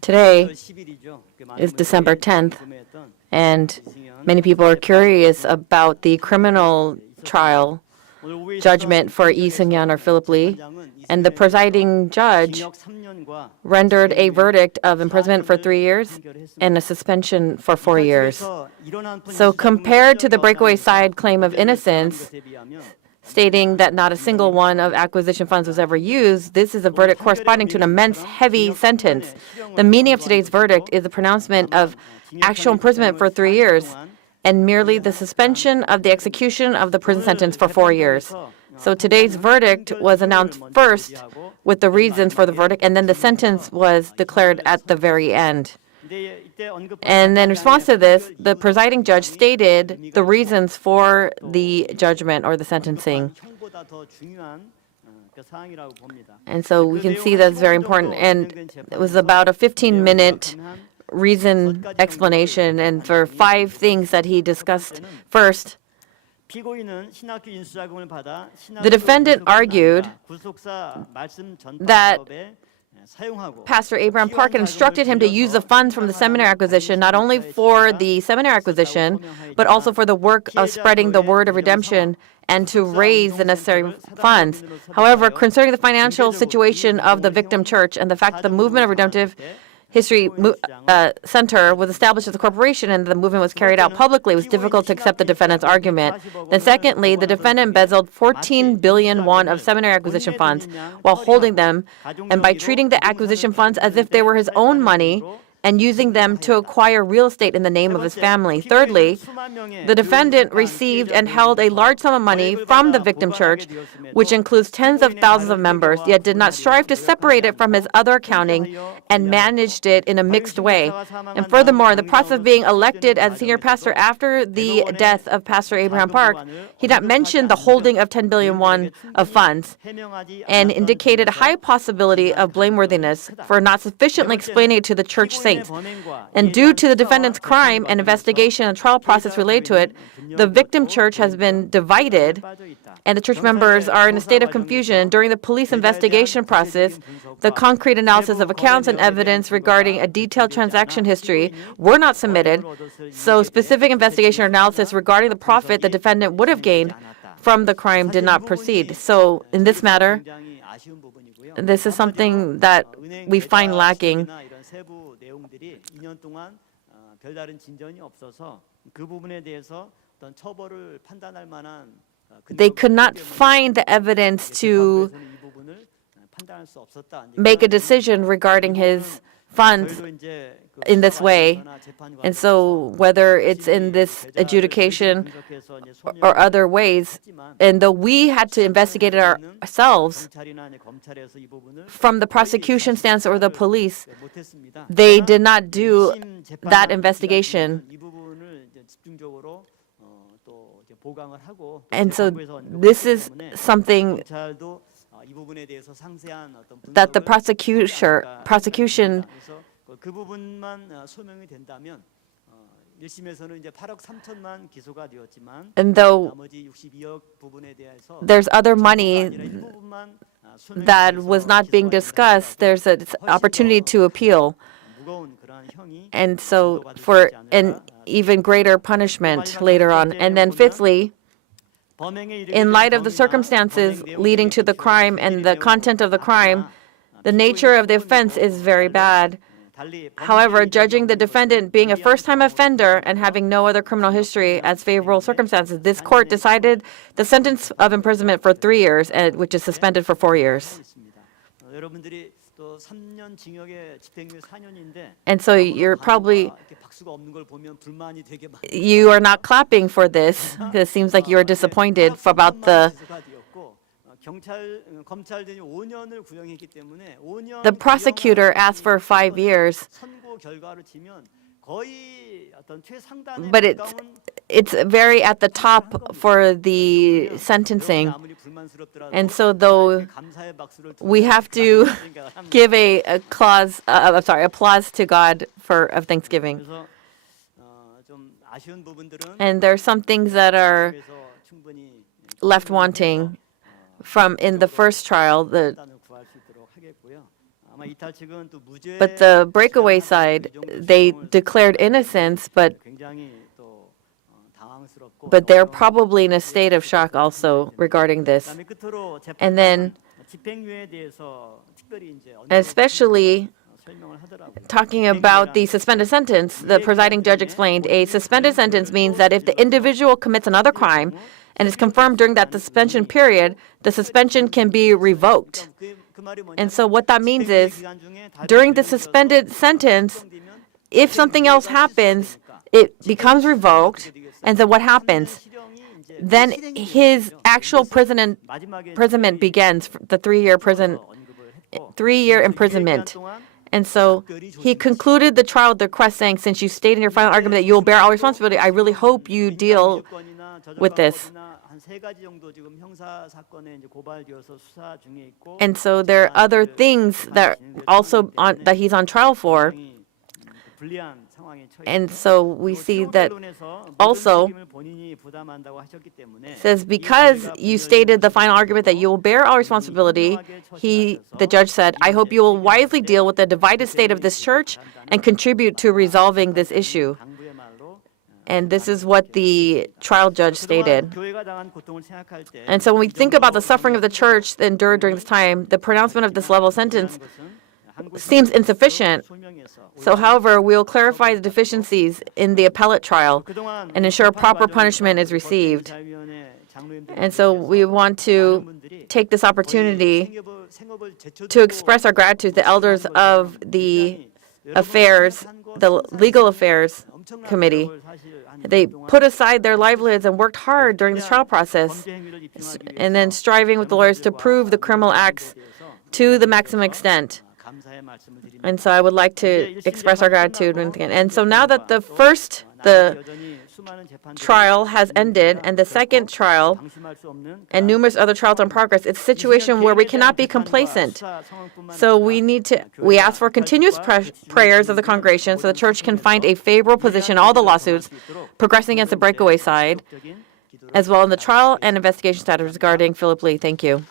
Today is December 10th, and many people are curious about the criminal trial judgment for Lee Seung-yeon or Philip Lee, and the presiding judge rendered a verdict of imprisonment for 3 years and a suspension for 4 years. So compared to the breakaway side claim of innocence, stating that not a single one of acquisition funds was ever used, this is a verdict corresponding to an immense, heavy sentence. The meaning of today's verdict is the pronouncement of actual imprisonment for 3 years and merely the suspension of the execution of the prison sentence for 4 years. So today's verdict was announced first with the reasons for the verdict, and then the sentence was declared at the very end. And in response to this, the presiding judge stated the reasons for the judgment or the sentencing. And so we can see that's very important. And it was about a 15-minute reason explanation, and for 5 things that he discussed. First, the defendant argued that Pastor Abraham Park had instructed him to use the funds from the seminary acquisition not only for the seminary acquisition, but also for the work of spreading the word of redemption and to raise the necessary funds. However, concerning the financial situation of the victim church and the fact that the movement of redemptive History Center was established as a corporation and the movement was carried out publicly, it was difficult to accept the defendant's argument. Then secondly, the defendant embezzled 14 billion won of seminary acquisition funds while holding them, and by treating the acquisition funds as if they were his own money and using them to acquire real estate in the name of his family. Thirdly, the defendant received and held a large sum of money from the victim church, which includes tens of thousands of members, yet did not strive to separate it from his other accounting and managed it in a mixed way. And furthermore, the process of being elected as a senior pastor after the death of Pastor Abraham Park, he did not mention the holding of 10 billion won of funds and indicated a high possibility of blameworthiness for not sufficiently explaining it to the church saints. And due to the defendant's crime and investigation and trial process related to it, the victim church has been divided, and the church members are in a state of confusion. During the police investigation process, the concrete analysis of accounts and evidence regarding a detailed transaction history were not submitted, so specific investigation or analysis regarding the profit the defendant would have gained from the crime did not proceed. So in this matter, this is something that we find lacking. They could not find the evidence to make a decision regarding his funds in this way. And so whether it's in this adjudication or other ways, and though we had to investigate it ourselves, from the prosecution stance or the police, they did not do that investigation. And so this is something that the prosecution and though there's other money that was not being discussed, there's an opportunity to appeal. And so for an even greater punishment later on. And then fifthly, in light of the circumstances leading to the crime and the content of the crime, the nature of the offense is very bad. However, judging the defendant being a first-time offender and having no other criminal history as favorable circumstances, this court decided the sentence of imprisonment for 3 years, which is suspended for 4 years. And so you are not clapping for this. It seems like you are disappointed about the prosecutor asked for 5 years, but it's very at the top for the sentencing. And so though we have to give applause to God of thanksgiving. And there are some things that are left wanting from in the first trial. But the breakaway side, they declared innocence, but they're probably in a state of shock also regarding this. And then, especially talking about the suspended sentence, the presiding judge explained, a suspended sentence means that if the individual commits another crime and is confirmed during that suspension period, the suspension can be revoked. And so what that means is, during the suspended sentence, if something else happens, it becomes revoked. And so what happens? Then his actual imprisonment begins, the 3-year imprisonment. And so he concluded the trial with the request saying, since you stated in your final argument that you will bear all responsibility, I really hope you deal with this. And so there are other things that that he's on trial for. And so we see that also says, because you stated the final argument that you will bear all responsibility, the judge said, I hope you will wisely deal with the divided state of this church and contribute to resolving this issue. And this is what the trial judge stated. And so when we think about the suffering of the church that endured during this time, the pronouncement of this level sentence seems insufficient. So, however, we will clarify the deficiencies in the appellate trial and ensure proper punishment is received. And so we want to take this opportunity to express our gratitude to the elders of the Legal Affairs Committee. They put aside their livelihoods and worked hard during this trial process, and then striving with the lawyers to prove the criminal acts to the maximum extent. And so I would like to express our gratitude once again. And so now that the trial has ended and the second trial and numerous other trials are in progress, it's a situation where we cannot be complacent. So we ask for continuous prayers of the congregation so the church can find a favorable position in all the lawsuits progressing against the breakaway side, as well in the trial and investigation status regarding Philip Lee. Thank you.